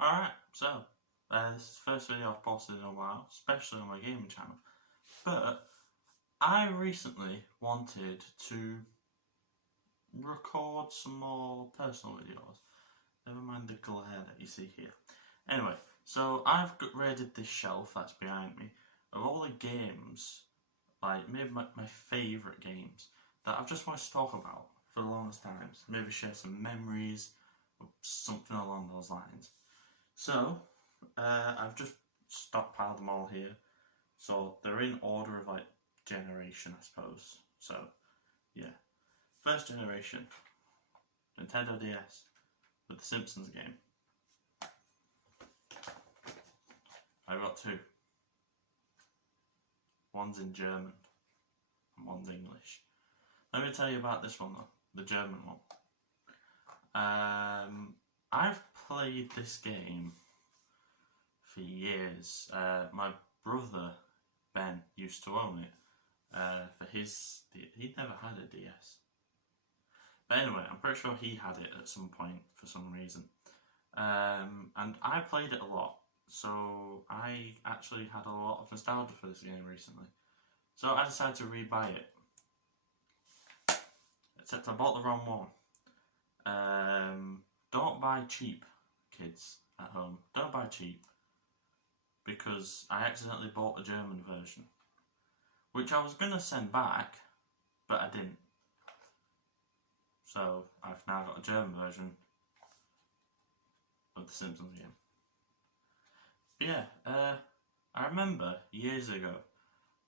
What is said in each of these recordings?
Alright, so this is the first video I've posted in a while, especially on my gaming channel. But I recently wanted to record some more personal videos. Never mind the glare that you see here. Anyway, so I've raided this shelf that's behind me of all the games, like maybe my favourite games that I've just wanted to talk about for the longest times. Maybe share some memories or something along those lines. So, I've just stockpiled them all here. So, they're in order of like generation, I suppose. So, yeah. First generation, Nintendo DS with the Simpsons game. I've got two. One's in German and one's English. Let me tell you about this one though, the German one. I've played this game for years. My brother Ben used to own it for his. He never had a DS, but anyway, I'm pretty sure he had it at some point for some reason. And I played it a lot, so I actually had a lot of nostalgia for this game recently. So I decided to rebuy it. Except I bought the wrong one. Don't buy cheap, kids at home. Don't buy cheap. Because I accidentally bought a German version. Which I was going to send back, but I didn't. So I've now got a German version of the Simpsons game. But yeah, I remember years ago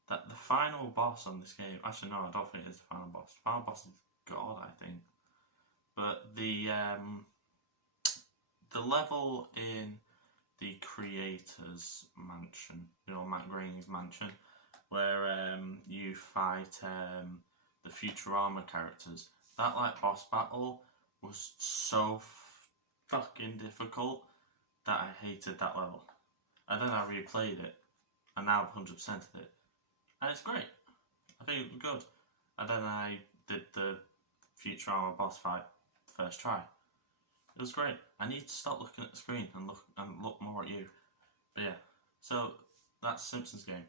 that the final boss on this game, actually no, I don't think it's the final boss. The final boss is God, I think. But the level in the creator's mansion, you know, Matt Groening's mansion, where you fight the Futurama characters. That like boss battle was so fucking difficult that I hated that level. And then I replayed it, and now I've 100%ed it, and it's great. I think it was good. And then I did the Futurama boss fight first try. It was great. I need to stop looking at the screen and look more at you. But yeah, so that's Simpsons game.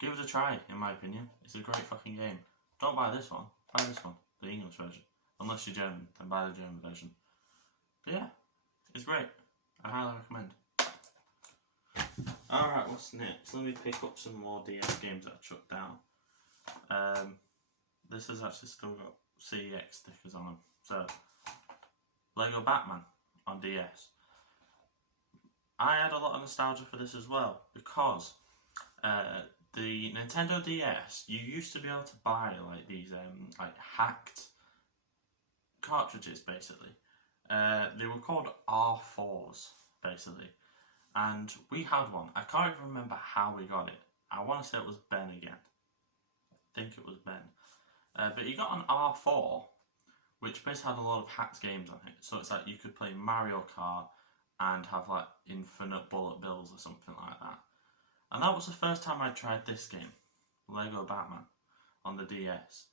Give it a try, in my opinion. It's a great fucking game. Don't buy this one. Buy this one, the English version. Unless you're German, then buy the German version. But yeah, it's great. I highly recommend. Alright, what's next? Let me pick up some more DS games that I chucked down. This has actually still got CEX stickers on them. So, Lego Batman on DS. I had a lot of nostalgia for this as well because the Nintendo DS, you used to be able to buy like these like hacked cartridges basically. They were called R4s basically, and we had one. I can't even remember how we got it. I want to say it was Ben again. I think it was Ben. But you got an R4, which basically had a lot of hacked games on it. So it's like you could play Mario Kart and have like infinite bullet bills or something like that. And that was the first time I tried this game, Lego Batman, on the DS.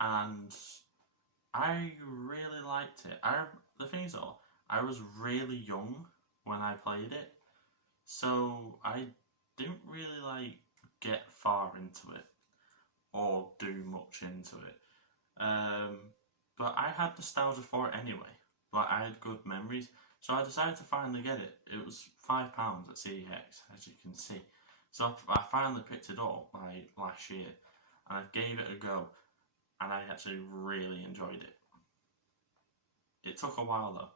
And I really liked it. The thing is though, I was really young when I played it. So I didn't really like get far into it or do much into it. But I had nostalgia for it anyway. Like I had good memories, so I decided to finally get it. It was £5 at CEX, as you can see. So I finally picked it up like last year, and I gave it a go, and I actually really enjoyed it. It took a while though.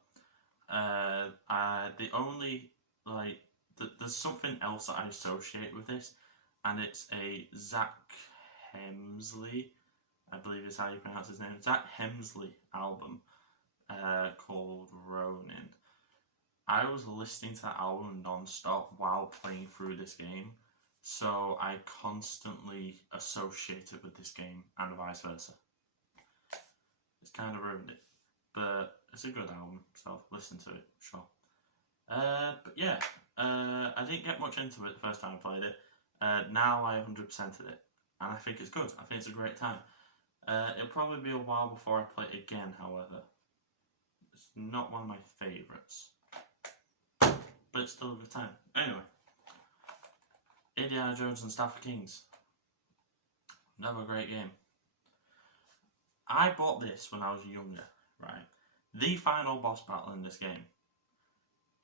The only like there's something else that I associate with this, and it's a Zach Hemsley, I believe is how you pronounce his name, Zach Hemsley album called Ronin. I was listening to that album non-stop while playing through this game, so I constantly associate it with this game and vice versa. It's kind of ruined it, but it's a good album, so listen to it, sure. But yeah, I didn't get much into it the first time I played it. Now I 100%ed it, and I think it's good. I think it's a great time. It'll probably be a while before I play it again, however. It's not one of my favourites. But it's still a good time. Anyway, Indiana Jones and Staff of Kings. Another great game. I bought this when I was younger, right? The final boss battle in this game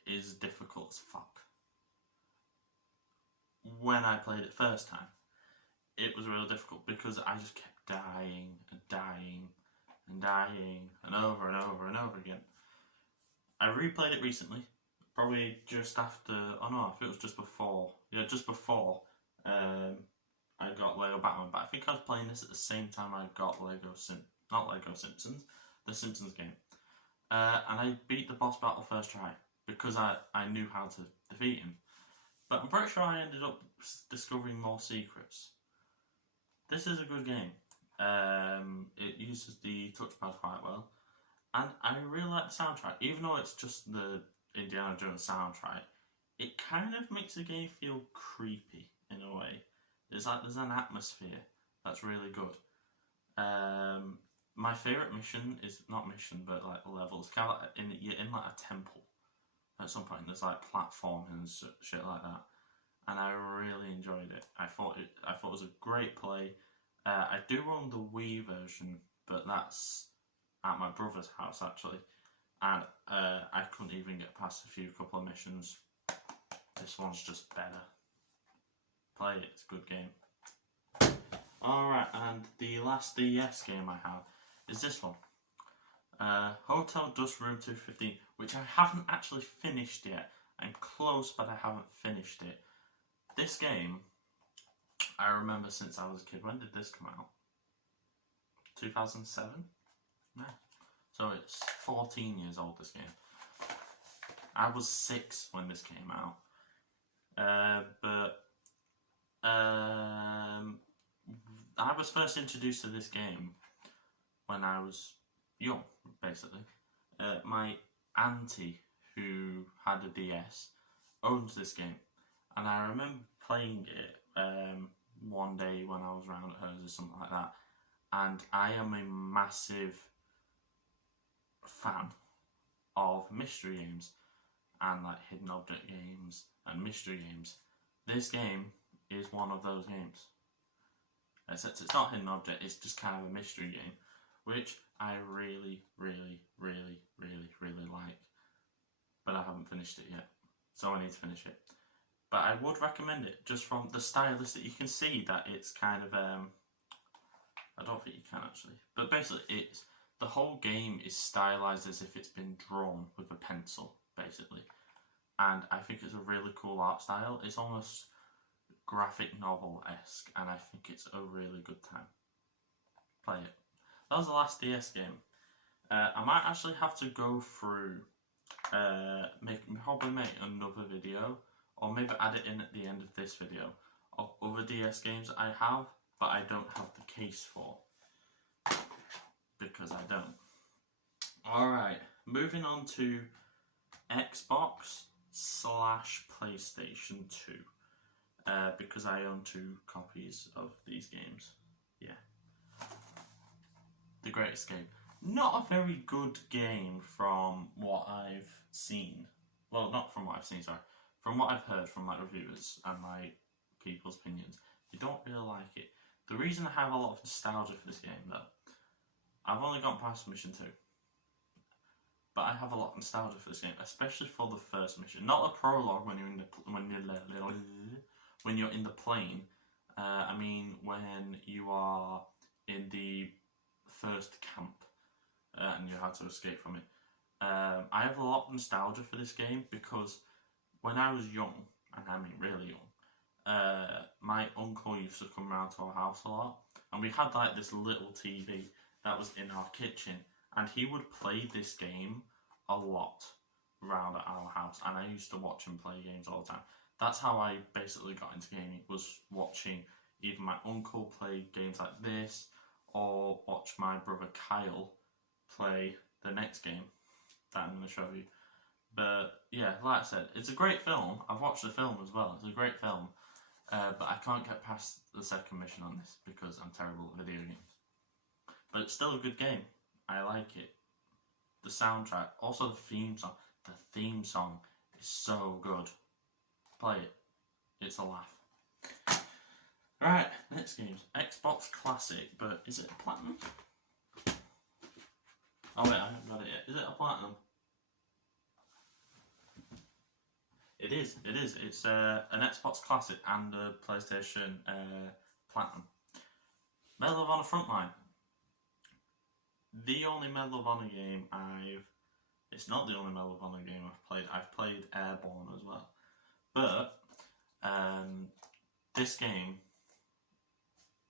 is difficult as fuck. When I played it first time, it was real difficult because I just kept dying and dying and dying and over and over and over again. I replayed it recently, probably just after, oh no, I think it was just before, just before I got Lego Batman, but I think I was playing this at the same time I got not Lego Simpsons, the Simpsons game. And I beat the boss battle first try because I knew how to defeat him. But I'm pretty sure I ended up discovering more secrets. This is a good game. It uses the touchpad quite well. And I really like the soundtrack. Even though it's just the Indiana Jones soundtrack, it kind of makes the game feel creepy in a way. There's an atmosphere that's really good. My favourite mission is not mission, but like levels. Kind of like you're in like a temple at some point. There's like platform and shit like that, and I really enjoyed it. I thought it was a great play. I do own the Wii version, but that's at my brother's house actually, and I couldn't even get past a couple of missions. This one's just better. Play it, it's a good game. Alright, and the last DS game I have is this one. Hotel Dusk Room 215, which I haven't actually finished yet. I'm close, but I haven't finished it. This game, I remember since I was a kid. When did this come out? 2007? No. So it's 14 years old, this game. I was 6 when this came out. I was first introduced to this game when I was young, basically. My auntie, who had a DS, owned this game, and I remember playing it one day when I was around at hers or something like that, and I am a massive fan of mystery games and like hidden object games and mystery games. This game is one of those games. Except it's not hidden object, it's just kind of a mystery game, which I really, really, really, really, really like. But I haven't finished it yet, so I need to finish it. But I would recommend it, just from the stylus that you can see that it's kind of, I don't think you can actually, but basically the whole game is stylized as if it's been drawn with a pencil, basically. And I think it's a really cool art style. It's almost graphic novel-esque, and I think it's a really good time. Play it. That was the last DS game. I might actually have to go through, probably make another video, or maybe add it in at the end of this video, of other DS games I have, but I don't have the case for. Because I don't. Alright, moving on to Xbox/PlayStation 2. Because I own 2 copies of these games. Yeah. The Great Escape. Not a very good game from what I've seen. Well, not from what I've seen, sorry. From what I've heard from like reviewers and like people's opinions. They don't really like it. The reason I have a lot of nostalgia for this game though, I've only gone past mission 2. But I have a lot of nostalgia for this game, especially for the first mission. Not the prologue when you're in the plane. I mean when you are in the first camp and you have to escape from it. I have a lot of nostalgia for this game because when I was young, and I mean really young, my uncle used to come around to our house a lot, and we had like this little TV that was in our kitchen, and he would play this game a lot around at our house, and I used to watch him play games all the time. That's how I basically got into gaming, was watching either my uncle play games like this, or watch my brother Kyle play the next game that I'm going to show you. But yeah, like I said, it's a great film. I've watched the film as well. It's a great film. But I can't get past the second mission on this because I'm terrible at video games. But it's still a good game. I like it. The soundtrack, also the theme song. The theme song is so good. Play it. It's a laugh. Right, next game. Xbox Classic, but is it a Platinum? Oh wait, I haven't got it yet. Is it a Platinum? It is. It's an Xbox Classic and a PlayStation Platinum. Medal of Honor Frontline. The only Medal of Honor game It's not the only Medal of Honor game I've played. I've played Airborne as well. But this game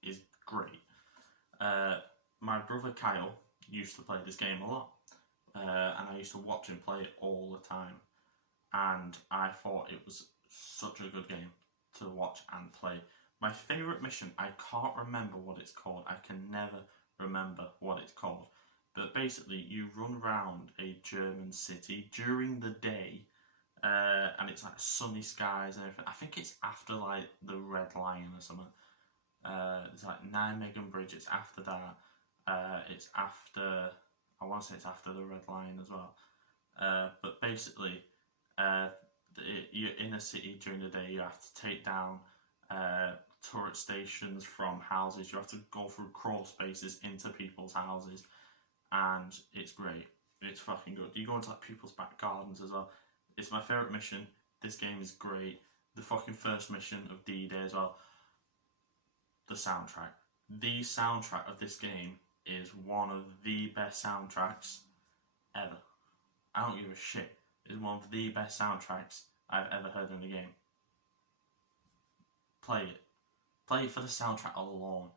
is great. My brother Kyle used to play this game a lot. And I used to watch him play it all the time. And I thought it was such a good game to watch and play. My favourite mission, I can't remember what it's called. I can never remember what it's called. But basically, you run around a German city during the day, and it's like sunny skies and everything. I think it's after like the Red Lion or something. It's like Nijmegen Bridge. It's after that. It's after. I want to say it's after the Red Lion as well. But basically, you're in a city during the day. You have to take down turret stations from houses. You have to go through crawl spaces into people's houses. And it's great. It's fucking good. You go into like people's back gardens as well. It's my favourite mission. This game is great. The fucking first mission of D-Day as well. The soundtrack. The soundtrack of this game is one of the best soundtracks ever. I don't give a shit. It's one of the best soundtracks I've ever heard in a game. Play it. Play it for the soundtrack alone.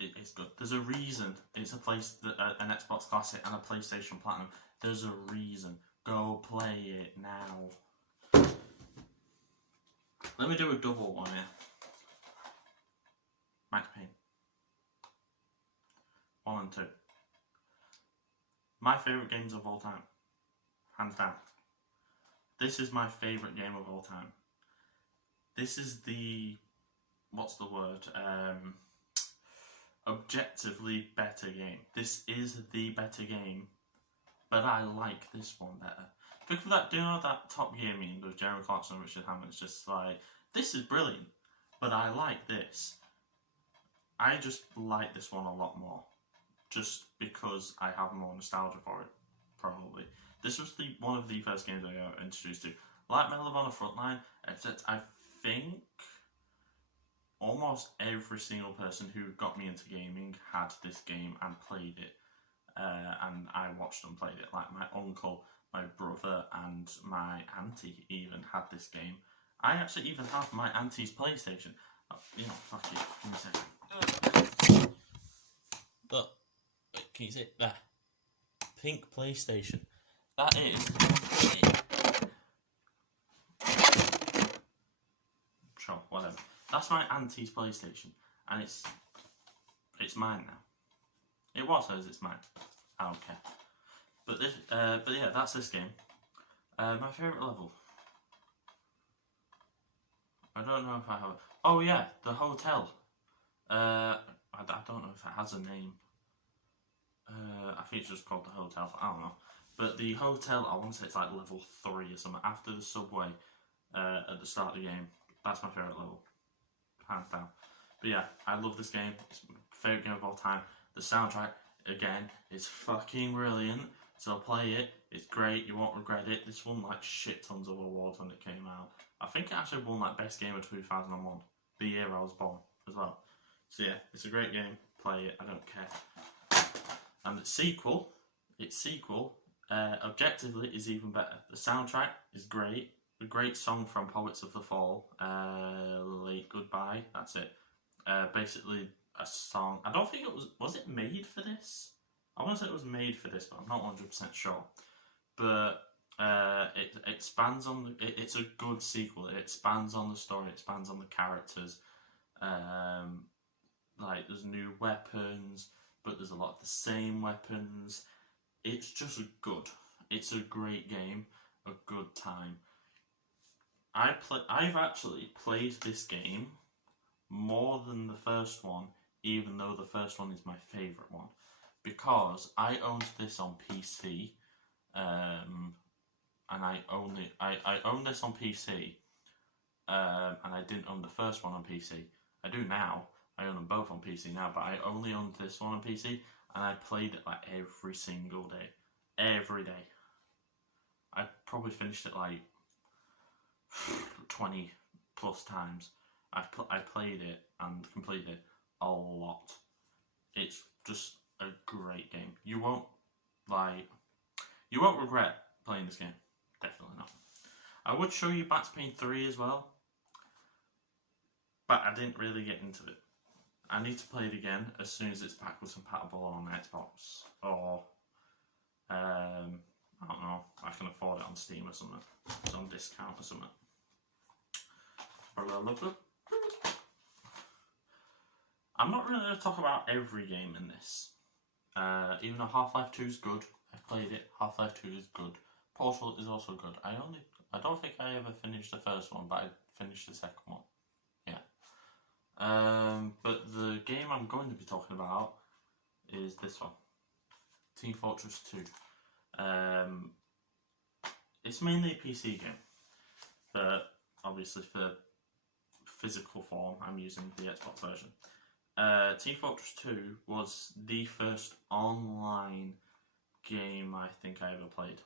It's good. There's a reason it's an Xbox Classic and a PlayStation Platinum. There's a reason. Go play it now. Let me do a double one here. Max Payne. 1 and 2. My favourite games of all time. Hands down. This is my favourite game of all time. This is the... What's the word? Objectively better game. This is the better game, but I like this one better. Because of that, do you know that Top Gear meme with Jeremy Clarkson and Richard Hammond? It's just like, this is brilliant, but I like this. I just like this one a lot more, just because I have more nostalgia for it, probably. This was one of the first games I got introduced to. Like Medal of Honor Frontline, except I think almost every single person who got me into gaming had this game and played it. And I watched them play it. Like my uncle, my brother, and my auntie even had this game. I actually even have my auntie's PlayStation. Fuck you. Give me a second. Look. Can you see it? There. Pink PlayStation. That is... Sure, whatever. That's my auntie's PlayStation, and it's mine now. It was hers, it's mine. I don't care. But yeah, that's this game. My favourite level. I don't know if I have. Oh yeah, the hotel. I don't know if it has a name. I think it's just called the hotel. I don't know. But the hotel, I want to say it's like level 3 or something. After the subway, at the start of the game. That's my favourite level. Hands down. But yeah, I love this game. It's my favourite game of all time. The soundtrack, again, is fucking brilliant. So play it. It's great. You won't regret it. This won like shit tons of awards when it came out. I think it actually won like Best Game of 2001. The year I was born as well. So yeah, it's a great game. Play it. I don't care. And its sequel, objectively is even better. The soundtrack is great. A great song from Poets of the Fall, Late Goodbye, that's it. Basically a song, I don't think it was it made for this? I want to say it was made for this, but I'm not 100% sure. But it expands on, it's a good sequel, it expands on the story, it expands on the characters. Like there's new weapons, but there's a lot of the same weapons. It's just good. It's a great game, a good time. I've actually played this game more than the first one, even though the first one is my favourite one, because I owned this on PC and I own this on PC, and I didn't own the first one on PC. I do now. I own them both on PC now, but I only owned this one on PC, and I played it like every single day, every day. I probably finished it like 20 plus times. I played it and completed it a lot. It's just a great game. You won't regret playing this game. Definitely not. I would show you Max Payne 3 as well, but I didn't really get into it. I need to play it again as soon as it's backwards compatible on Xbox, or I don't know, I can afford it on Steam or something. It's on discount or something. I'm not really going to talk about every game in this. Even though Half-Life 2 is good, I played it. Half-Life 2 is good. Portal is also good. I don't think I ever finished the first one, but I finished the second one. Yeah. But the game I'm going to be talking about is this one, Team Fortress 2. It's mainly a PC game, but obviously for physical form, I'm using the Xbox version. Team Fortress 2 was the first online game I think I ever played.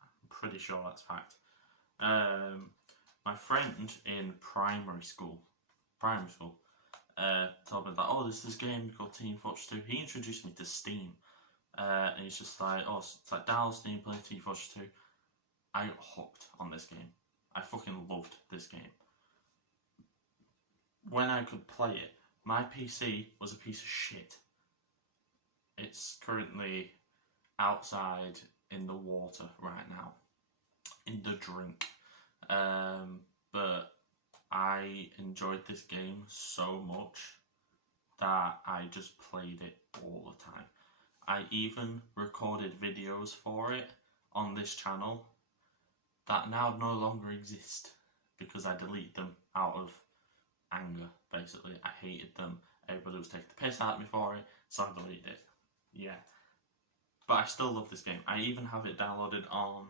I'm pretty sure that's fact. My friend in primary school, told me that, oh, there's this game called Team Fortress 2. He introduced me to Steam. And he's just like, oh, it's like download Steam, play Team Fortress 2. I got hooked on this game. I fucking loved this game. When I could play it, my PC was a piece of shit. It's currently outside in the water right now, in the drink. But I enjoyed this game so much that I just played it all the time. I even recorded videos for it on this channel that now no longer exist because I deleted them out of anger, basically. I hated them. Everybody was taking the piss out of me for it, so I deleted it. Yeah. But I still love this game. I even have it downloaded on,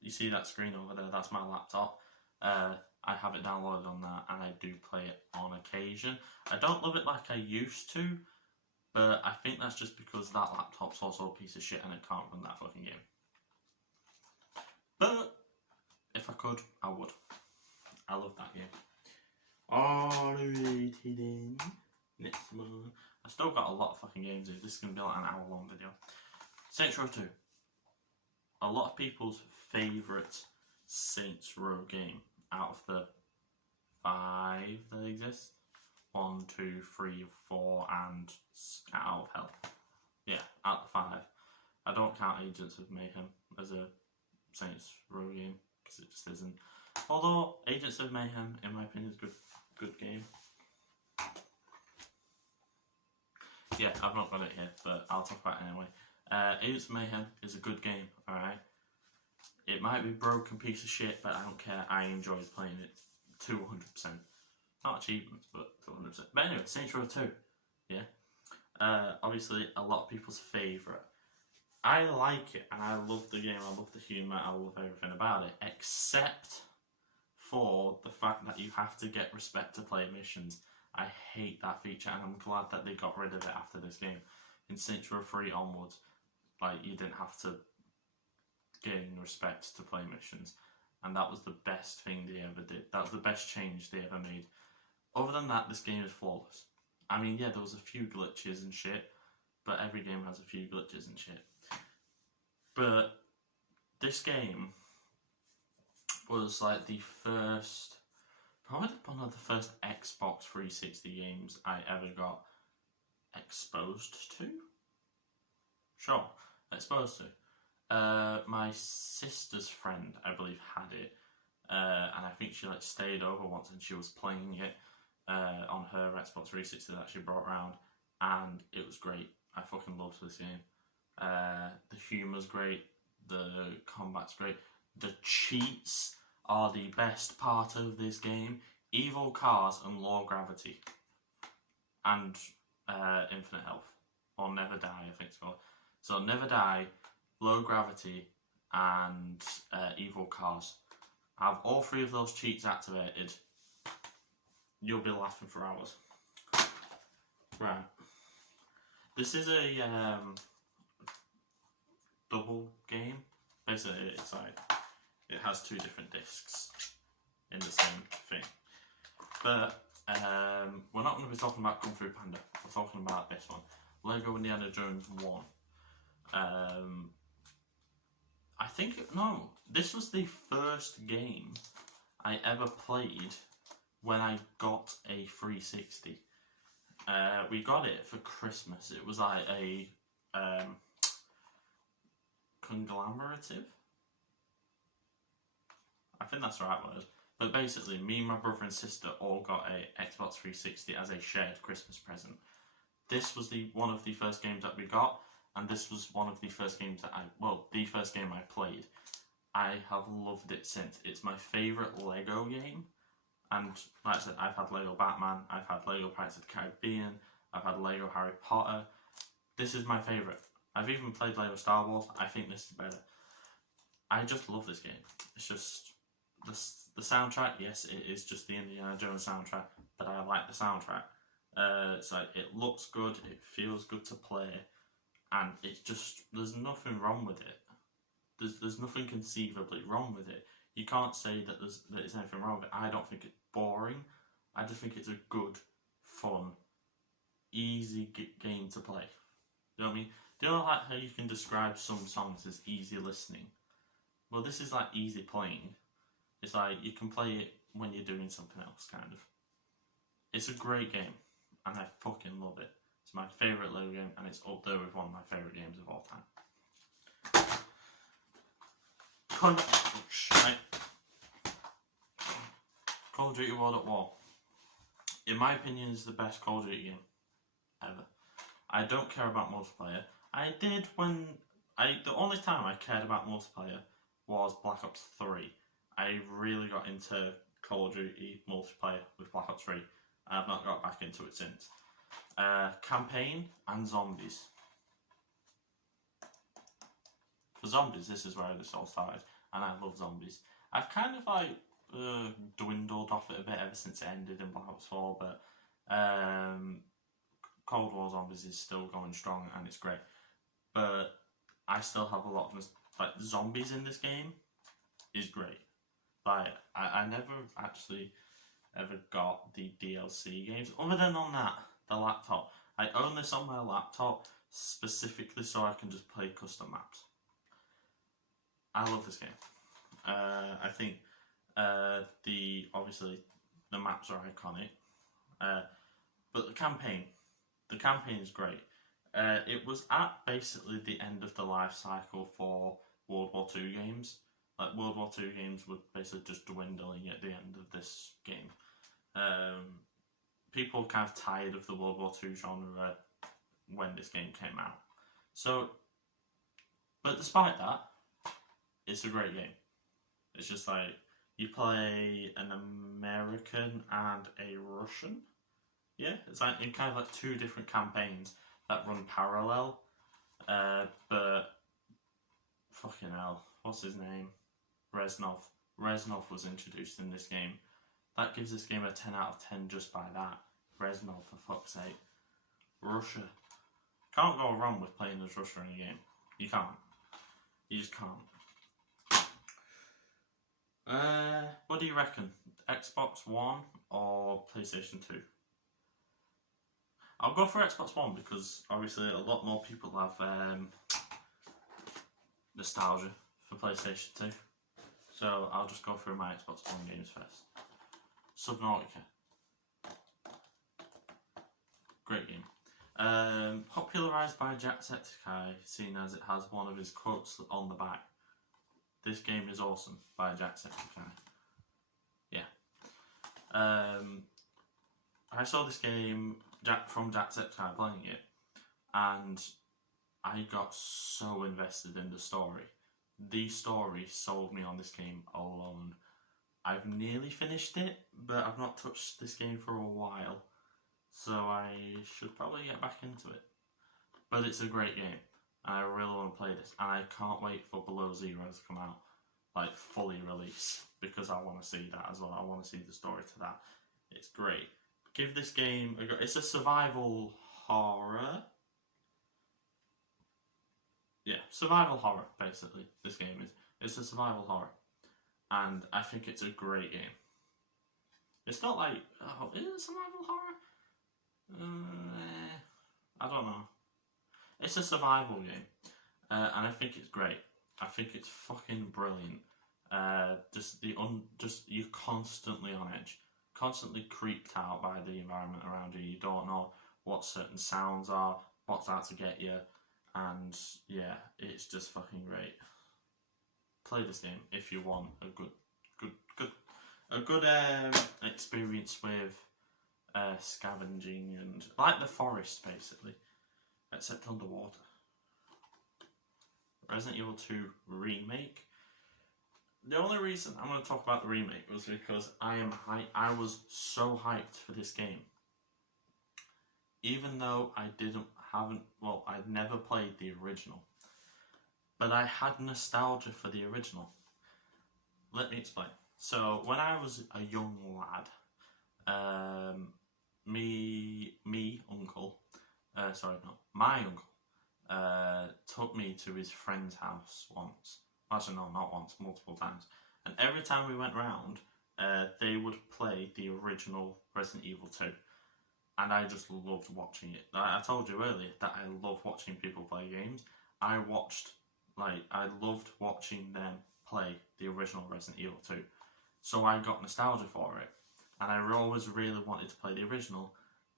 you see that screen over there, that's my laptop. I have it downloaded on that, and I do play it on occasion. I don't love it like I used to, but I think that's just because that laptop's also a piece of shit and it can't run that fucking game. But if I could, I would. I love that game. R-rated in. Next one. I've still got a lot of fucking games here. This is going to be like an hour long video. Saints Row 2. A lot of people's favourite Saints Row game out of the 5 that exist. 1, 2, 3, 4 and Scat Out of Hell. Yeah, out of 5. I don't count Agents of Mayhem as a Saints Row game because it just isn't. Although Agents of Mayhem, in my opinion, is a good game. Yeah, I've not got it here, but I'll talk about it anyway. Agents of Mayhem is a good game, alright? It might be a broken piece of shit, but I don't care. I enjoyed playing it 200%. Not achievements, but 200%. But anyway, Saints Row 2, yeah? Obviously, a lot of people's favourite. I like it, and I love the game, I love the humour, I love everything about it, except for the fact that you have to get respect to play missions. I hate that feature, and I'm glad that they got rid of it after this game. In Saints Row 3 onwards, like, you didn't have to gain respect to play missions, and that was the best thing they ever did. That was the best change they ever made. Other than that, this game is flawless. I mean, yeah, there was a few glitches and shit, but every game has a few glitches and shit. But this game was like the first, probably one of the first Xbox 360 games I ever got exposed to. Sure, exposed to. My sister's friend, I believe, had it, and I think she like stayed over once and she was playing it on her Xbox 360 that she brought around, and it was great. I fucking loved this game. The humour's great, the combat's great, the cheats are the best part of this game. Evil cars and low gravity, and infinite health, or never die, I think it's called. So never die, low gravity, and Evil Cars. Have all three of those cheats activated, you'll be laughing for hours. Right. This is a double game. Basically, it's like it has two different discs in the same thing. But we're not going to be talking about Kung Fu Panda. We're talking about this one, Lego Indiana Jones 1. This was the first game I ever played when I got a 360. We got it for Christmas. It was like a conglomerative. I think that's the right word. But basically, me, my brother and sister all got a Xbox 360 as a shared Christmas present. This was one of the first games that we got, and this was one of the first games that the first game I played. I have loved it since. It's my favourite Lego game, and like I said, I've had Lego Batman, I've had Lego Pirates of the Caribbean, I've had Lego Harry Potter. This is my favourite. I've even played Lego Star Wars. I think this is better. I just love this game. It's just the soundtrack. Yes, it is just the Indiana Jones soundtrack, but I like the soundtrack. It's like it looks good, it feels good to play, and it's just there's nothing wrong with it. There's nothing conceivably wrong with it. You can't say that there's anything wrong with it. I don't think it's boring. I just think it's a good, fun, easy game to play. You know what I mean? Do you know like how you can describe some songs as easy listening? Well, this is like easy playing. It's like you can play it when you're doing something else, kind of. It's a great game, and I fucking love it. It's my favourite Lego game, and it's up there with one of my favourite games of all time. Call of Duty World at War. In my opinion, is the best Call of Duty game ever. I don't care about multiplayer. I did the only time I cared about multiplayer was Black Ops 3. I really got into Call of Duty multiplayer with Black Ops 3. I've not got back into it since. Campaign and zombies. For zombies, this is where this all started, and I love zombies. I've kind of like dwindled off it a bit ever since it ended in Black Ops 4, but Cold War Zombies is still going strong and it's great. But I still have a lot of zombies in this game is great. Like I never actually ever got the DLC games other than on the laptop. I own this on my laptop specifically so I can just play custom maps. I love this game. I think obviously the maps are iconic, but the campaign is great. It was at basically the end of the life cycle for World War II games. Like World War II games were basically just dwindling at the end of this game. People were kind of tired of the World War II genre when this game came out. So, but despite that, it's a great game. It's just like you play an American and a Russian. Yeah, it's like in kind of like two different campaigns that run parallel. But fucking hell, what's his name? Reznov. Reznov was introduced in this game. That gives this game a 10 out of 10 just by that. Reznov, for fuck's sake. Russia. Can't go wrong with playing as Russia in a game. You can't. You just can't. What do you reckon? Xbox One or PlayStation 2? I'll go for Xbox One because obviously a lot more people have nostalgia for PlayStation 2. So I'll just go through my Xbox One games first. Subnautica. Great game. Popularised by Jacksepticeye, seeing as it has one of his quotes on the back. This game is awesome by Jacksepticeye. Yeah. I saw this game from Jacksepticeye playing it, and I got so invested in the story. The story sold me on this game alone. I've nearly finished it, but I've not touched this game for a while, so I should probably get back into it. But it's a great game. and I really want to play this, and I can't wait for Below Zero to come out, like fully release, because I want to see that as well. I want to see the story to that. It's great. Give this game a go. It's a survival horror. Yeah, survival horror, basically, this game is. It's a survival horror. And I think it's a great game. It's not like, oh, is it survival horror? I don't know. It's a survival game. And I think it's great. I think it's fucking brilliant. Just you're constantly on edge. Constantly creeped out by the environment around you. You don't know what certain sounds are, what's out to get you. And yeah, it's just fucking great. Play this game if you want a good experience with scavenging and like the forest basically, except underwater. Resident Evil 2 remake. The only reason I'm going to talk about the remake was because I was so hyped for this game, even though I'd never played the original. But I had nostalgia for the original. Let me explain. So, when I was a young lad, my uncle took me to his friend's house once. Actually, no, not once, multiple times. And every time we went round, they would play the original Resident Evil 2. And I just loved watching it. I told you earlier that I love watching people play games. I loved watching them play the original Resident Evil 2. So I got nostalgia for it. And I always really wanted to play the original,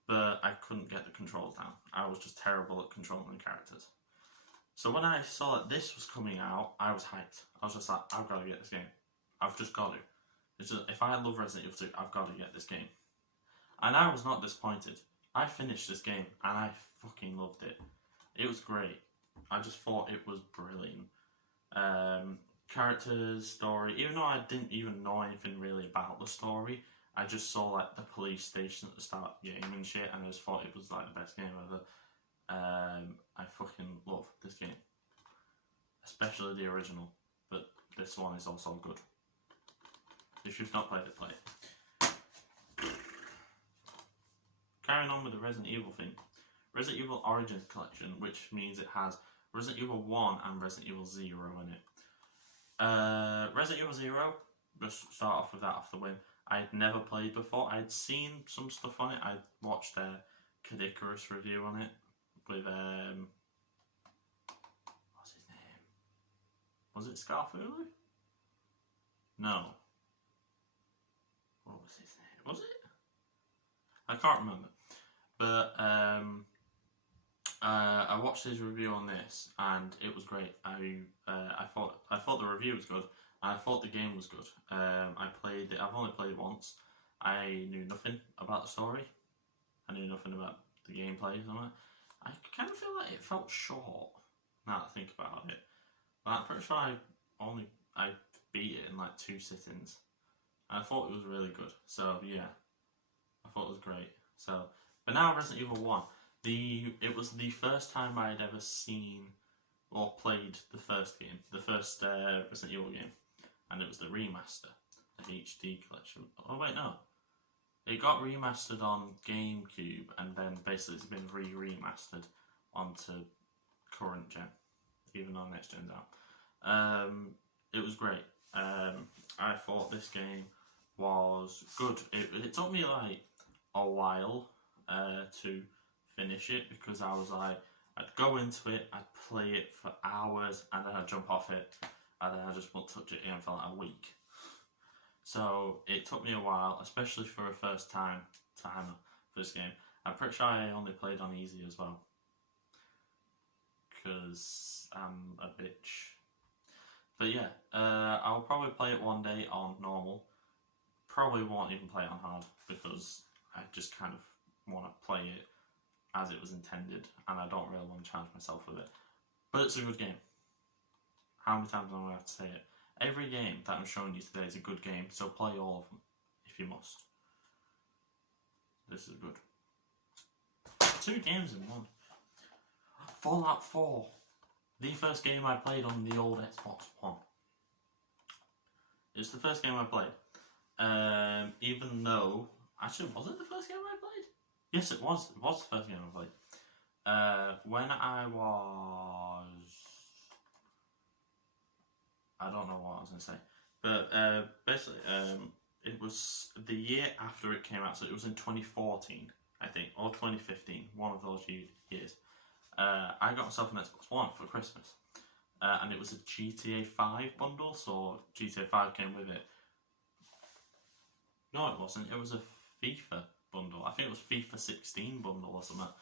but I couldn't get the controls down. I was just terrible at controlling the characters. So when I saw that this was coming out, I was hyped. I was just like, I've got to get this game. I've just got to. It's just, if I love Resident Evil 2, I've got to get this game. And I was not disappointed. I finished this game and I fucking loved it. It was great. I just thought it was brilliant. Characters, story, even though I didn't even know anything really about the story, I just saw like the police station at the start of the game and shit, and I just thought it was like the best game ever. I fucking love this game. Especially the original, but this one is also good. If you've not played it, play it. Carrying on with the Resident Evil thing. Resident Evil Origins Collection, which means it has Resident Evil 1 and Resident Evil 0 in it. Resident Evil 0, just start off with that off the whim. I had never played before. I'd seen some stuff on it. I watched a Kid Icarus review on it with what's his name? Was it Scarfulu? No. What was his name? Was it? I can't remember. But I watched his review on this, and it was great. I thought the review was good, and I thought the game was good. I played it. I've only played it once. I knew nothing about the story. I knew nothing about the gameplay. I kind of feel like it felt short. Now that I think about it, but I'm pretty sure I beat it in like 2 sittings. I thought it was really good. So yeah, I thought it was great. So, but now Resident Evil 1. It was the first time I had ever seen or played the first game, the first Resident Evil game, and it was the remaster, the HD collection. Oh wait, no, it got remastered on GameCube, and then basically it's been remastered onto current gen, even though next gen's out. It was great. I thought this game was good. It took me like a while to finish it, because I was like, I'd go into it, I'd play it for hours, and then I'd jump off it, and then I just wouldn't touch it again for like a week. So it took me a while, especially for a first time for this game. I'm pretty sure I only played on easy as well, because I'm a bitch. But yeah, I'll probably play it one day on normal. Probably won't even play it on hard, because I just kind of want to play it as it was intended, and I don't really want to challenge myself with it. But it's a good game. How many times am I going to have to say it? Every game that I'm showing you today is a good game, so play all of them, if you must. This is good. 2 games in one. Fallout 4. the first game I played on the old Xbox One. It's the first game I played. Even though, actually, was it the first game I played? Yes, it was. It was the first game I played. When I was, I don't know what I was gonna say, but basically, it was the year after it came out, so it was in 2014, I think, or 2015, one of those years. I got myself an Xbox One for Christmas, and it was a GTA 5 bundle, so GTA 5 came with it. No, it wasn't. It was a FIFA bundle. I think it was FIFA 16 bundle or something.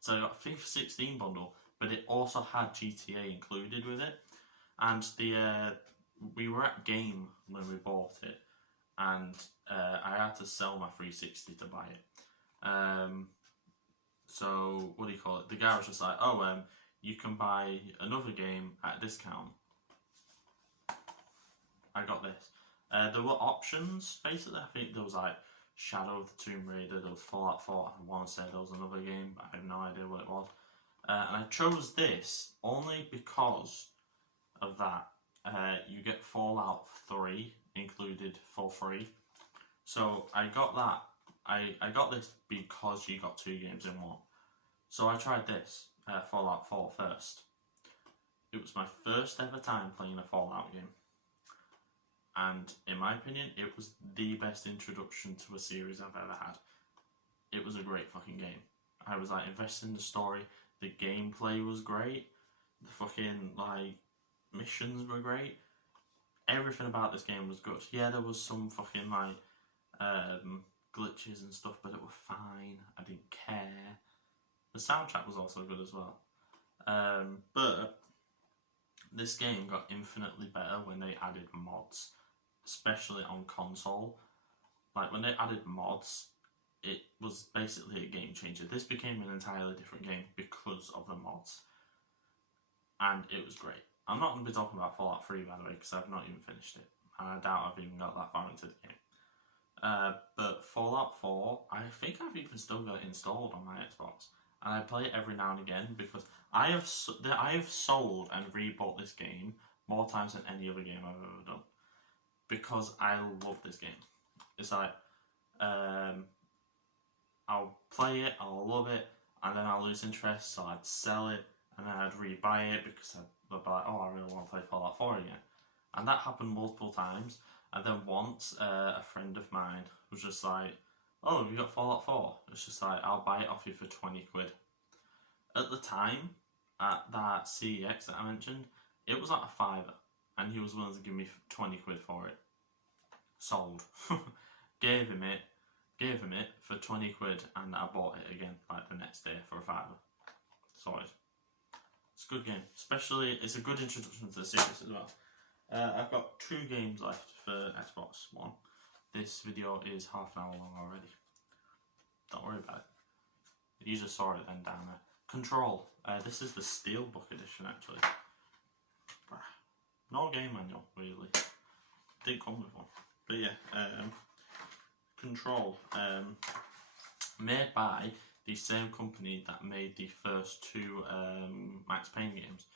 So I got a FIFA 16 bundle, but it also had GTA included with it. And we were at Game when we bought it, and I had to sell my 360 to buy it. So what do you call it? The guy was just like, "Oh, you can buy another game at a discount." I got this. There were options, basically. I think there was like Shadow of the Tomb Raider, there was Fallout 4, I want to say there was another game, but I have no idea what it was. And I chose this only because of that. You get Fallout 3 included for free. So I got that. I got this because you got 2 games in one. So I tried this, Fallout 4 first. It was my first ever time playing a Fallout game. And in my opinion, it was the best introduction to a series I've ever had. It was a great fucking game. I was like invested in the story. The gameplay was great. The fucking like missions were great. Everything about this game was good. Yeah, there was some fucking like glitches and stuff, but it was fine. I didn't care. The soundtrack was also good as well. But this game got infinitely better when they added mods, especially on console. Like when they added mods, it was basically a game changer. This became an entirely different game because of the mods, and it was great. I'm not going to be talking about Fallout 3 by the way, because I've not even finished it, and I doubt I've even got that far into the game. But Fallout 4, I think I've even still got it installed on my Xbox, and I play it every now and again because I have sold and rebought this game more times than any other game I've ever done, because I love this game. It's like, I'll play it, I'll love it, and then I'll lose interest, so I'd sell it, and then I'd rebuy it because I'd be like, oh, I really want to play Fallout 4 again. And that happened multiple times, and then once a friend of mine was just like, oh, have you got Fallout 4? It's just like, I'll buy it off you for 20 quid. At the time, at that CEX that I mentioned, it was at a £5, and he was willing to give me 20 quid for it. Sold. Gave him it for 20 quid, and I bought it again like the next day for a £5. Sorted. It's a good game. Especially, it's a good introduction to the series as well. I've got 2 games left for Xbox One. This video is half an hour long already. Don't worry about it. You just saw it then down there. Control. This is the Steelbook edition actually. No game manual really. Didn't come with one. But yeah, Control. Made by the same company that made the first 2 Max Payne games,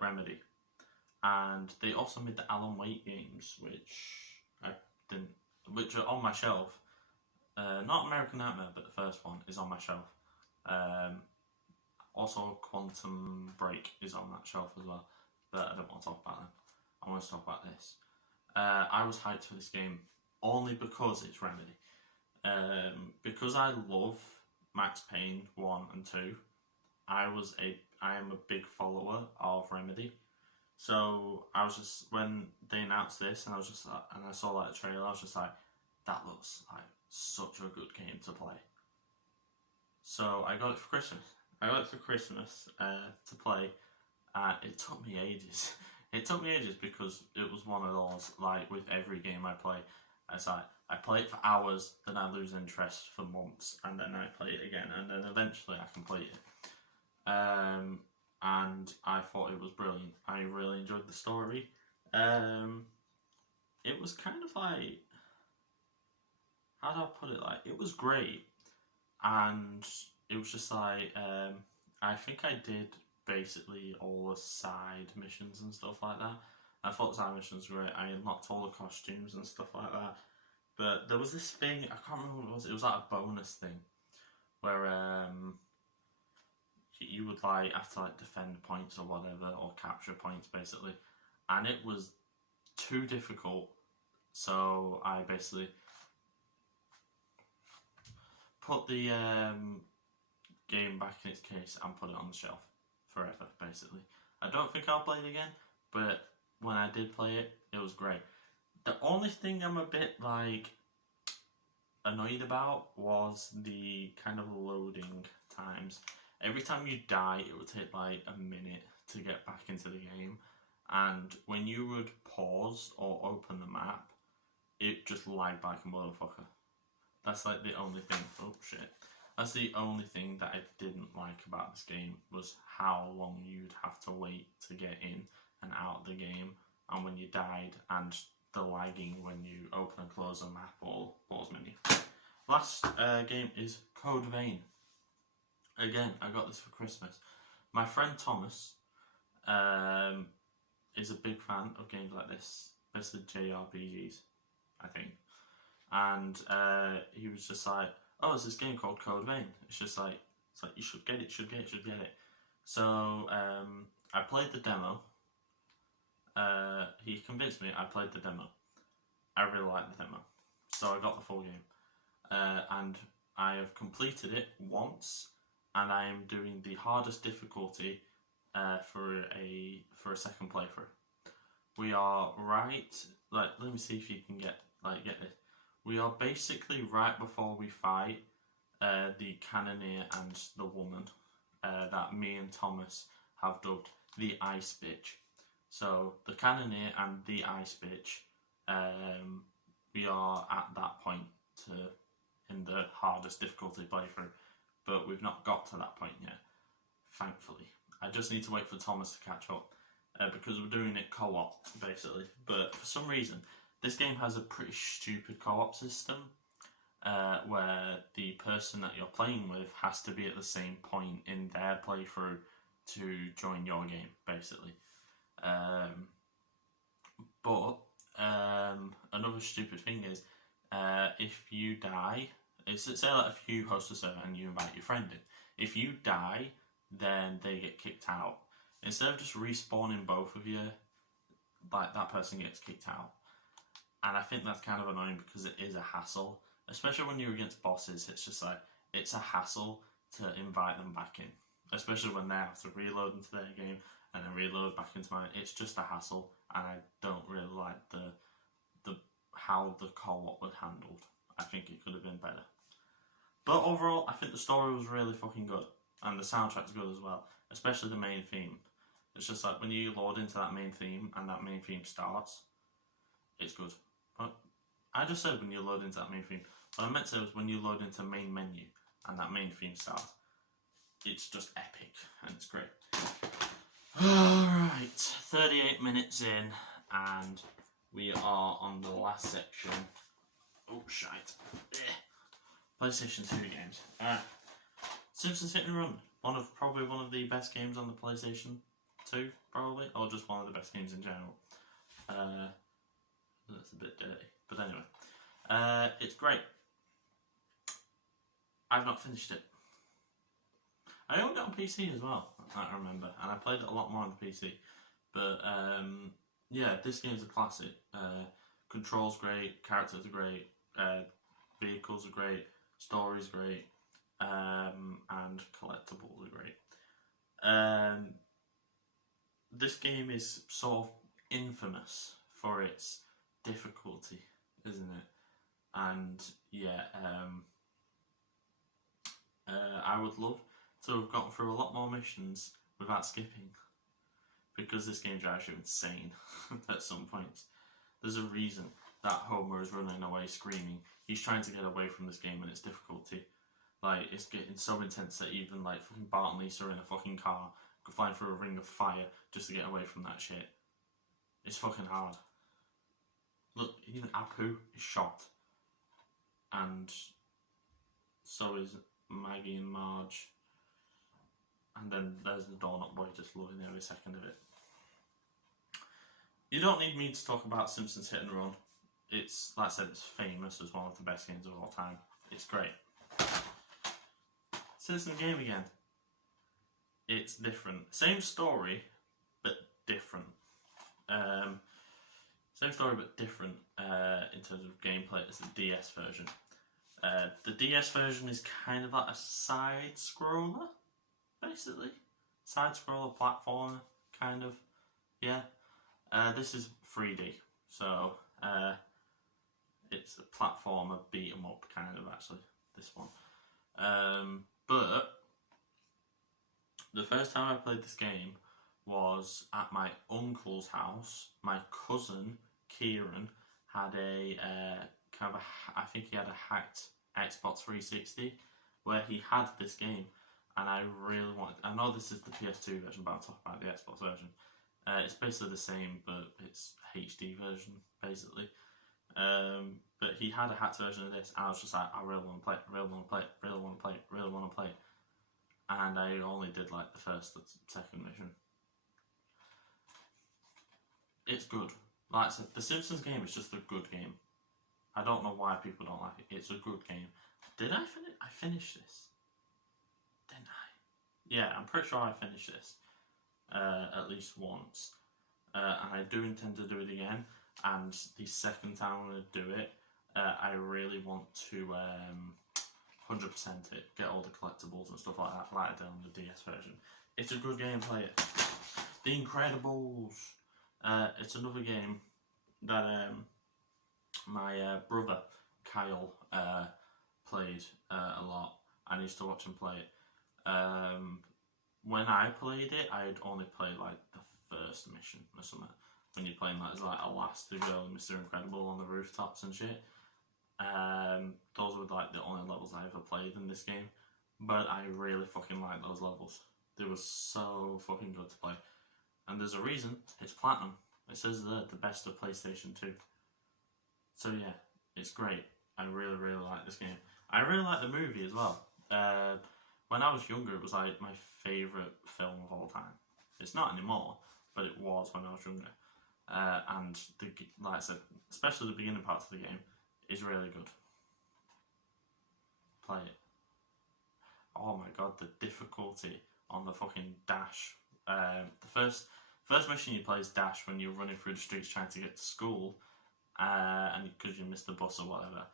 Remedy. And they also made the Alan Wake games, which are on my shelf. Not American Nightmare, but the first one is on my shelf. Also, Quantum Break is on that shelf as well, but I don't want to talk about them. I want to talk about this. I was hyped for this game only because it's Remedy. Because I love Max Payne 1 and 2, I am a big follower of Remedy. So I was just, when they announced this, and I was just like, and I saw like the trailer, I was just like, that looks like such a good game to play. So I got it for Christmas. To play. It took me ages. It took me ages because it was one of those, like with every game I play, it's like I play it for hours, then I lose interest for months, and then I play it again, and then eventually I complete it. And I thought it was brilliant. I really enjoyed the story. It was kind of like, how do I put it? Like, it was great, and it was just like, I think I did basically all the side missions and stuff like that. I thought the side missions were great. I unlocked all the costumes and stuff like that. But there was this thing, I can't remember what it was. It was like a bonus thing where you would like have to like defend points or whatever, or capture points basically, and it was too difficult. So I basically put the game back in its case and put it on the shelf forever, basically. I don't think I'll play it again, but when I did play it, it was great. The only thing I'm a bit like annoyed about was the kind of loading times. Every time you die, it would take like a minute to get back into the game, and when you would pause or open the map, it just lagged like a motherfucker. That's like the only thing. Oh shit. That's the only thing that I didn't like about this game, was how long you'd have to wait to get in and out of the game, and when you died, and the lagging when you open and close a map or pause menu. Last game is Code Vein. Again, I got this for Christmas. My friend Thomas is a big fan of games like this, basically JRPGs, I think. And he was just like, oh, there's this game called Code Vein. It's like you should get it, should get it. So I played the demo. He convinced me. I played the demo. I really liked the demo, so I got the full game, and I have completed it once, and I am doing the hardest difficulty for a second playthrough. We are right. Like, let me see if you can get this. We are basically right before we fight the Cannoneer and the woman that me and Thomas have dubbed the Ice Bitch. So the Cannoneer and the Ice Bitch, we are at that point in the hardest difficulty playthrough, but we've not got to that point yet, thankfully. I just need to wait for Thomas to catch up, because we're doing it co-op basically. But for some reason, this game has a pretty stupid co-op system, where the person that you're playing with has to be at the same point in their playthrough to join your game, basically. But another stupid thing is, if you die, say like if you host a server and you invite your friend in, if you die, then they get kicked out. Instead of just respawning both of you, like that person gets kicked out. And I think that's kind of annoying because it is a hassle, especially when you're against bosses. It's just like, it's a hassle to invite them back in, especially when they have to reload into their game and then reload back into mine. It's just a hassle, and I don't really like the how the co-op was handled. I think it could have been better. But overall, I think the story was really fucking good, and the soundtrack's good as well, especially the main theme. It's just like when you load into that main theme and that main theme starts, it's good. But I just said when you load into that main theme. What I meant to say was when you load into main menu and that main theme starts, it's just epic and it's great. Alright, 38 minutes in, and we are on the last section. Oh, shite. PlayStation 2 games. Alright. Simpsons Hit and Run. Probably one of the best games on the PlayStation 2, probably. Or just one of the best games in general. That's a bit dirty. But anyway. It's great. I've not finished it. I owned it on PC as well, I remember, and I played it a lot more on the PC. But yeah, this game's a classic. Controls great, characters are great, vehicles are great, story's great, and collectibles are great. This game is sort of infamous for its difficulty, isn't it? And yeah, I would love to have gotten through a lot more missions without skipping, because this game drives you insane at some points. There's a reason that Homer is running away screaming. He's trying to get away from this game and its difficulty. Like, it's getting so intense that even like fucking Bart and Lisa are in a fucking car, flying through a ring of fire just to get away from that shit. It's fucking hard. Look, even Apu is shot. And so is Maggie and Marge. And then there's the Donut Boy just loving every second of it. You don't need me to talk about Simpsons Hit and Run. It's, like I said, it's famous as one of the best games of all time. It's great. Simpsons game again. It's different. Same story, but different. Same story, but different in terms of gameplay as the DS version. The DS version is kind of like a side scroller, basically. Side scroller platformer, kind of. Yeah. This is 3D, so it's a platformer beat 'em up, kind of, actually, this one. But the first time I played this game was at my uncle's house. My cousin, Kieran, had a I think he had a hacked Xbox 360 where he had this game, and I really wanted. I know this is the PS2 version, but I'm talking about the Xbox version. It's basically the same, but it's HD version, basically. But he had a hacked version of this, and I was just like, I really want to play it, really want to play it, really want to play it, really want to play it. And I only did like the first and second mission. It's good. Like I said, the Simpsons game is just a good game. I don't know why people don't like it. It's a good game. Did I finish? I finished this. Didn't I? Yeah, I'm pretty sure I finished this. At least once. And I do intend to do it again. And the second time I'm going to do it, I really want to 100% it, get all the collectibles and stuff like that, like I did on the DS version. It's a good game, play it. The Incredibles. It's another game that my brother Kyle played a lot. I used to watch him play it. When I played it, I'd only played like the first mission or something. When you're playing that as like Elastigirl and Mr. Incredible on the rooftops and shit. Those were like the only levels I ever played in this game. But I really fucking like those levels. They were so fucking good to play. And there's a reason, it's platinum. It says the best of PlayStation 2. So yeah, it's great. I really, really like this game. I really like the movie as well. When I was younger, it was like my favourite film of all time. It's not anymore, but it was when I was younger. And like I said, especially the beginning parts of the game, is really good. Play it. Oh my god, the difficulty on the fucking dash. The first mission you play is dash when you're running through the streets trying to get to school, and because you missed the bus or whatever.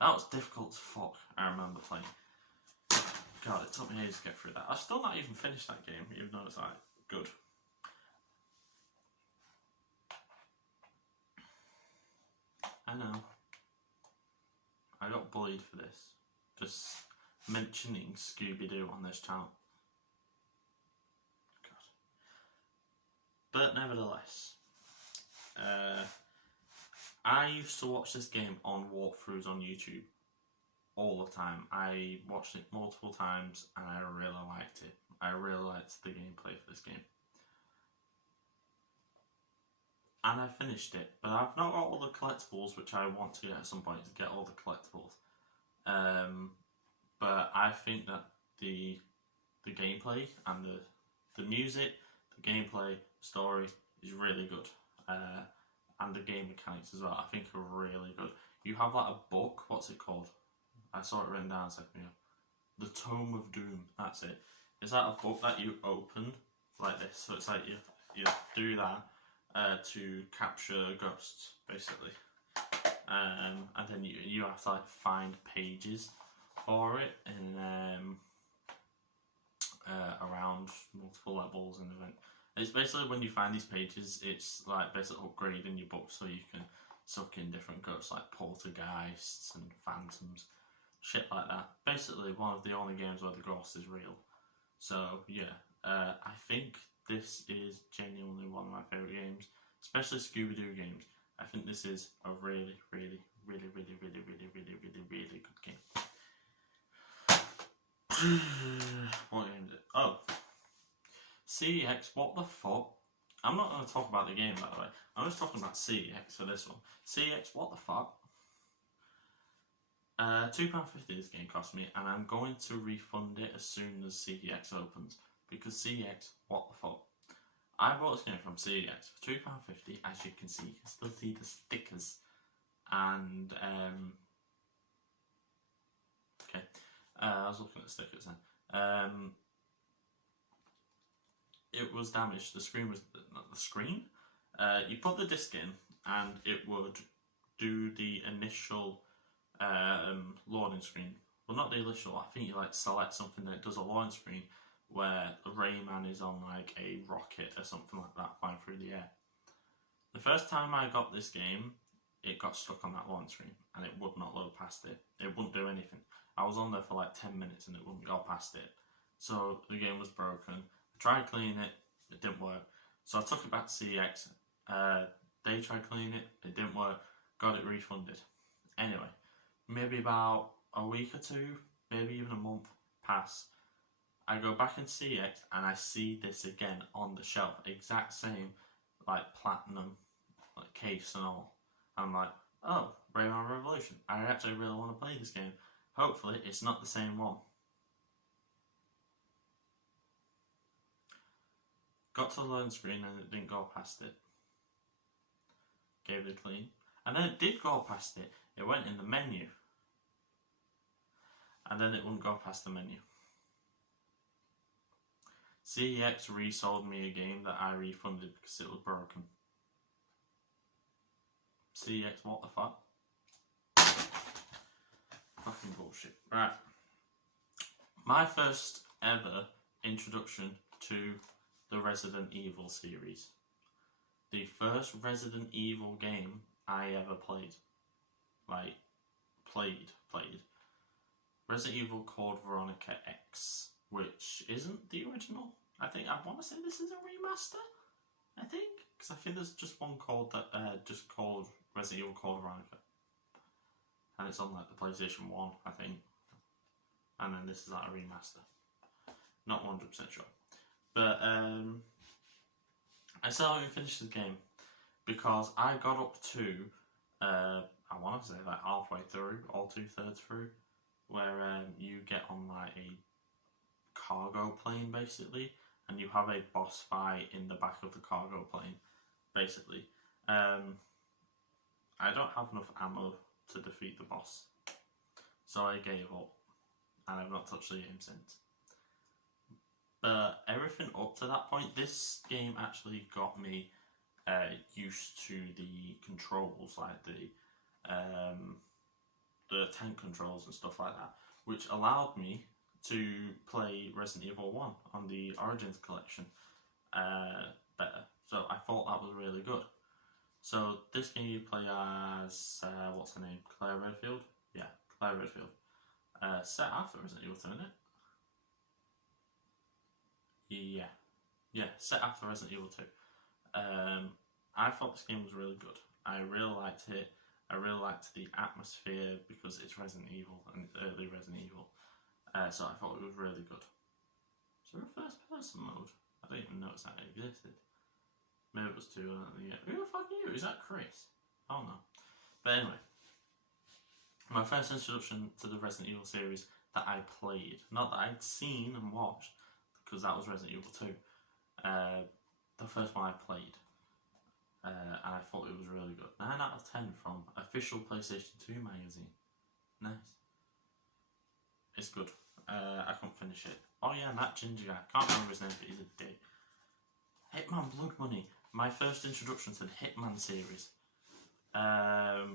That was difficult as fuck. I remember playing. God, it took me ages to get through that. I've still not even finished that game, even though it's like good. I know. I got bullied for this. Just mentioning Scooby-Doo on this channel. God. But nevertheless, I used to watch this game on walkthroughs on YouTube all the time. I watched it multiple times and I really liked it. I really liked the gameplay for this game. And I finished it, but I've not got all the collectibles, which I want to get at some point, to get all the collectibles. But I think that the gameplay and the music, the gameplay, story is really good. And the game mechanics as well, I think are really good. You have like a book, what's it called? I saw it written down a second ago. The Tome of Doom, that's it. It's like a book that you open like this, so it's like you do that to capture ghosts, basically. And then you have to like find pages for it and around multiple levels and event. It's basically when you find these pages, it's like basically upgrading your book so you can suck in different ghosts like poltergeists and phantoms, shit like that. Basically one of the only games where the ghost is real. So yeah, I think this is genuinely one of my favourite games, especially Scooby-Doo games. I think this is a really, really, really, really, really, really, really, really, really good game. What game is it? Oh, CEX, what the fuck? I'm not going to talk about the game, by the way. I'm just talking about CEX for this one. CEX, what the fuck? £2.50 this game cost me, and I'm going to refund it as soon as CEX opens. because CEX, what the fuck? I bought this game from CEX for £2.50, as you can see. You can still see the stickers. And, okay, I was looking at the stickers then. It was damaged. The screen was, not the screen. You put the disc in, and it would do the initial loading screen. Well, not the initial. I think you like select something that does a loading screen where Rayman is on like a rocket or something like that flying through the air. The first time I got this game, it got stuck on that loading screen and it would not load past it. It wouldn't do anything. I was on there for like 10 minutes and it wouldn't go past it. So the game was broken. I tried cleaning it, it didn't work. So I took it back to CEX. They tried cleaning it, it didn't work. Got it refunded. Anyway, maybe about a week or two, maybe even a month pass. I go back in CEX and I see this again on the shelf, exact same, like platinum, like case and all. I'm like, oh, Rayman Revolution. I actually really want to play this game. Hopefully, it's not the same one. Got to the loading screen and it didn't go past it. Gave it a clean. And then it did go past it. It went in the menu. And then it wouldn't go past the menu. CEX resold me a game that I refunded because it was broken. CEX, what the fuck? Fucking bullshit. Right. My first ever introduction to the Resident Evil series. The first Resident Evil game I ever played. Like, played. Resident Evil Code Veronica X, which isn't the original. I want to say this is a remaster, I think. Because I think there's just one called that, just called Resident Evil Code Veronica. And it's on like the PlayStation 1, I think. And then this is like a remaster. Not 100% sure. But, I still haven't finished the game. Because I got up to, I want to say like halfway through, or 2/3 through, where you get on like a cargo plane basically, and you have a boss fight in the back of the cargo plane, basically. I don't have enough ammo to defeat the boss, so I gave up, and I've not touched the game since. But everything up to that point, this game actually got me used to the controls, like the tank controls and stuff like that, which allowed me to play Resident Evil 1 on the Origins collection better. So I thought that was really good. So this game you play as, what's her name? Claire Redfield? Yeah, Claire Redfield. Set after Resident Evil 2, isn't it? Yeah, set after Resident Evil 2. I thought this game was really good. I really liked it. I really liked the atmosphere because it's Resident Evil and it's early Resident Evil. So I thought it was really good. Is there a first person mode? I didn't even notice that it existed. Maybe it was too early. Who the fuck are you? Is that Chris? I don't know. But anyway, my first introduction to the Resident Evil series that I played, not that I'd seen and watched, because that was Resident Evil 2. The first one I played. And I thought it was really good. 9 out of 10 from official PlayStation 2 magazine. Nice. It's good. I couldn't finish it. Oh yeah, and that ginger guy. Can't remember his name, but he's a dick. Hitman Blood Money. My first introduction to the Hitman series. I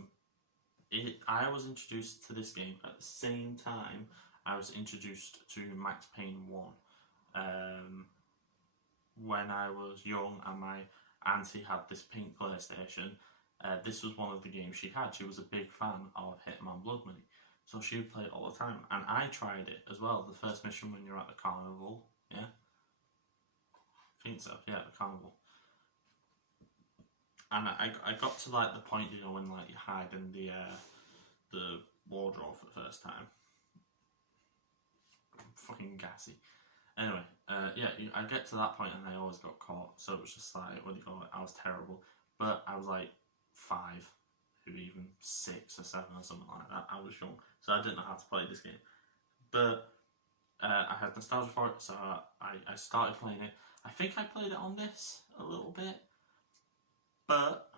was introduced to this game at the same time I was introduced to Max Payne 1. When I was young and my auntie had this pink PlayStation, this was one of the games she had. She was a big fan of Hitman Blood Money, so she would play it all the time. And I tried it as well, the first mission when you're at the carnival, yeah? I think so, yeah, the carnival. And I got to like the point, you know, when like you hide in the wardrobe for the first time. I'm fucking gassy. Anyway, yeah, I get to that point and I always got caught, so it was just like, what do you call it, I was terrible. But I was like 5, maybe even 6 or 7 or something like that. I was young, so I didn't know how to play this game. But I had nostalgia for it, so I started playing it. I think I played it on this a little bit, but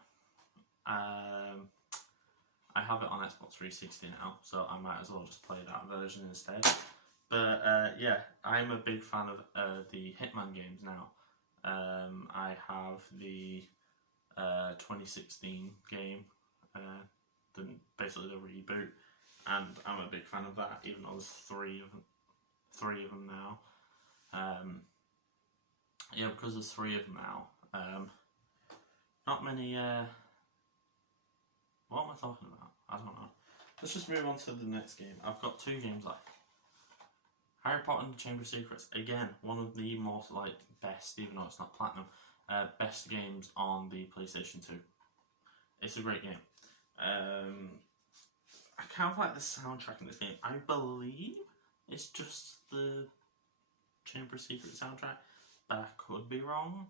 I have it on Xbox 360 now, so I might as well just play that version instead. But yeah, I'm a big fan of the Hitman games now. I have the 2016 game, basically the reboot, and I'm a big fan of that, even though there's three of them now. Yeah, because there's three of them now. Not many. What am I talking about? I don't know. Let's just move on to the next game. I've got two games left. Harry Potter and the Chamber of Secrets. Again, one of the most best, even though it's not platinum, best games on the PlayStation 2. It's a great game. I kind of like the soundtrack in this game. I believe it's just the Chamber of Secrets soundtrack, but I could be wrong.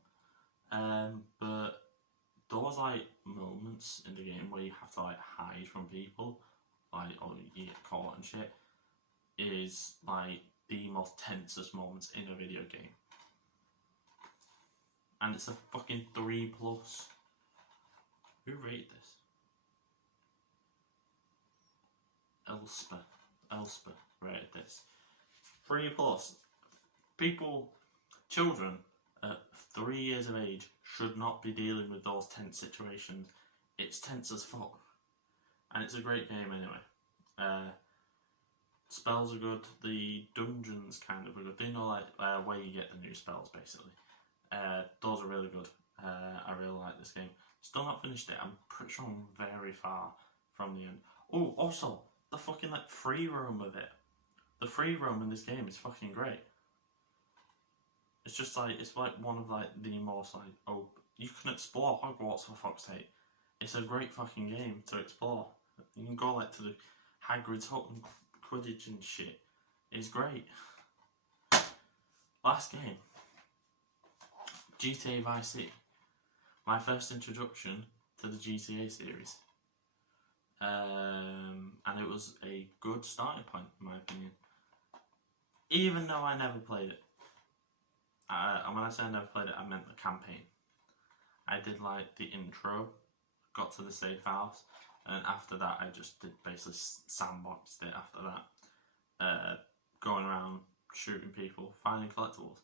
But those moments in the game where you have to hide from people, or you get caught and shit, is the most tensest moments in a video game. And it's a fucking 3+. Who rated this? Elspa rated this. 3+. People, children at 3 years of age should not be dealing with those tense situations. It's tense as fuck. And it's a great game anyway. Spells are good. The dungeons kind of are good. They know where you get the new spells basically. Those are really good. I really like this game. Still not finished it. I'm pretty sure I'm very far from the end. Oh, also the fucking free roam of it. The free roam in this game is fucking great. It's just it's one of the most you can explore Hogwarts for fuck's sake. It's a great fucking game to explore. You can go to the Hagrid's hut and Quidditch and shit. It's great. Last game, GTA Vice City. My first introduction to the GTA series. And it was a good starting point in my opinion. Even though I never played it. And when I say I never played it, I meant the campaign. I did the intro, got to the safe house, and after that I just did basically sandboxed it after that. Going around, shooting people, finding collectibles,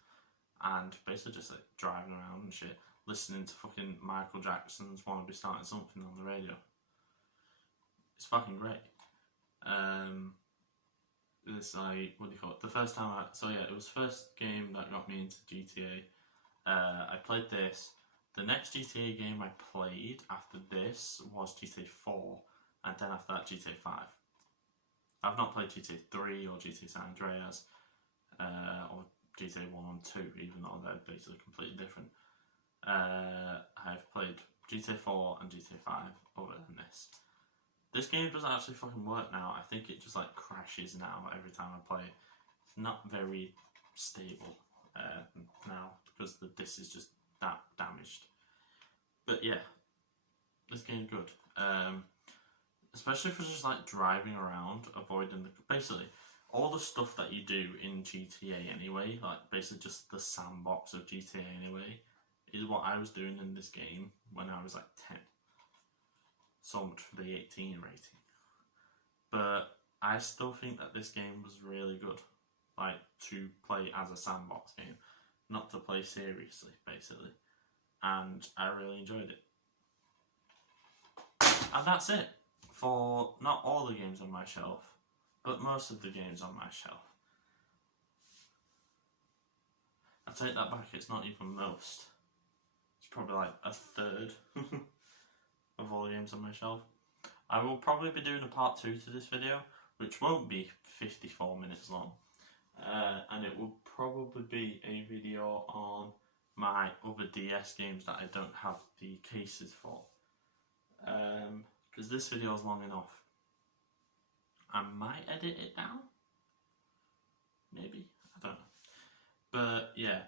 and basically just driving around and shit, listening to fucking Michael Jackson's Wanna Be Starting Something on the radio. It's fucking great. It's what do you call it? The first time it was the first game that got me into GTA. I played this. The next GTA game I played after this was GTA 4, and then after that GTA 5. I've not played GTA 3 or GTA San Andreas, or GTA 1 and 2, even though they're basically completely different. I've played GTA 4 and GTA 5 other than this. This game doesn't actually fucking work now. I think it just crashes now every time I play it. It's not very stable now because the disc is just that damaged. But yeah, this game's good. Especially for just driving around, avoiding basically all the stuff that you do in GTA anyway, basically just the sandbox of GTA anyway, is what I was doing in this game when I was 10. So much for the 18 rating. But I still think that this game was really good. To play as a sandbox game. Not to play seriously, basically. And I really enjoyed it. And that's it for not all the games on my shelf, but most of the games on my shelf. I take that back, it's not even most. It's probably a third of all the games on my shelf. I will probably be doing a part 2 to this video, which won't be 54 minutes long. And it will probably be a video on my other DS games that I don't have the cases for. Because this video is long enough. I might edit it down. Maybe. I don't know. But yeah,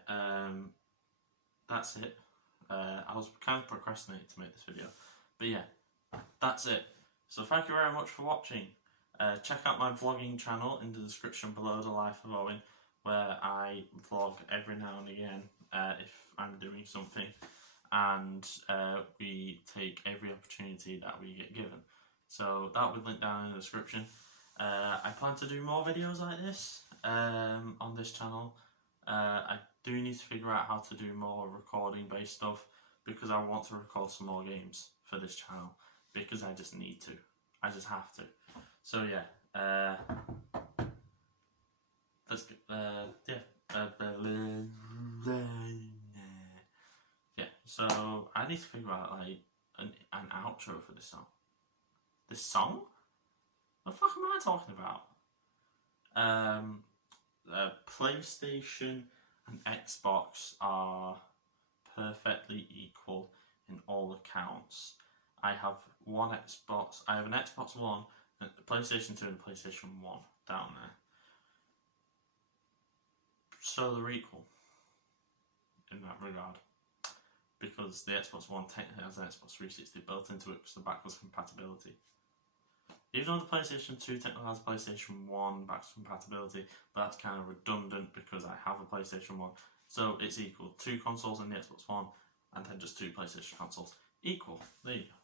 that's it. I was kind of procrastinating to make this video. But yeah, that's it. So thank you very much for watching. Check out my vlogging channel in the description below, The Life of Owen. where I vlog every now and again if I'm doing something, and we take every opportunity that we get given. So that will link down in the description. I plan to do more videos like this on this channel. I do need to figure out how to do more recording based stuff, because I want to record some more games for this channel, because I just need to. I just have to. So yeah, let's get, yeah, so I need to figure out like an outro for this song. This song? What the fuck am I talking about? PlayStation and Xbox are perfectly equal in all accounts. I have an Xbox One, a PlayStation 2 and a PlayStation 1 down there. So they're equal in that regard, because the Xbox One technically has an Xbox 360 built into it because of the backwards compatibility. Even though the PlayStation 2 technically has PlayStation 1 backwards compatibility, but that's kind of redundant because I have a PlayStation 1. So it's equal. 2 consoles in the Xbox One, and then just 2 PlayStation consoles. Equal. There you go.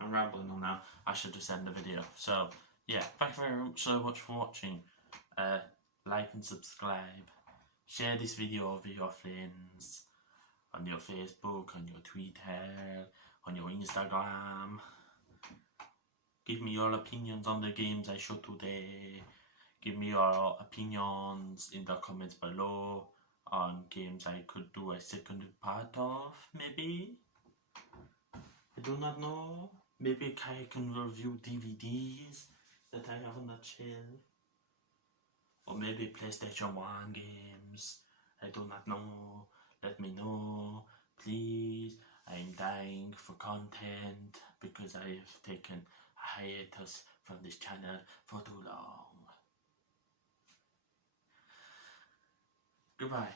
I'm rambling on now. I should just end the video. So, yeah, thank you very much so much for watching. Like and subscribe. Share this video with your friends. On your Facebook, on your Twitter, on your Instagram. Give me your opinions on the games I showed today. Give me your opinions in the comments below on games I could do a second part of, maybe? I do not know. Maybe I can review DVDs that I have on the shelf. Or maybe PlayStation 1 games. I do not know. Let me know, please. I'm dying for content because I have taken a hiatus from this channel for too long. Goodbye.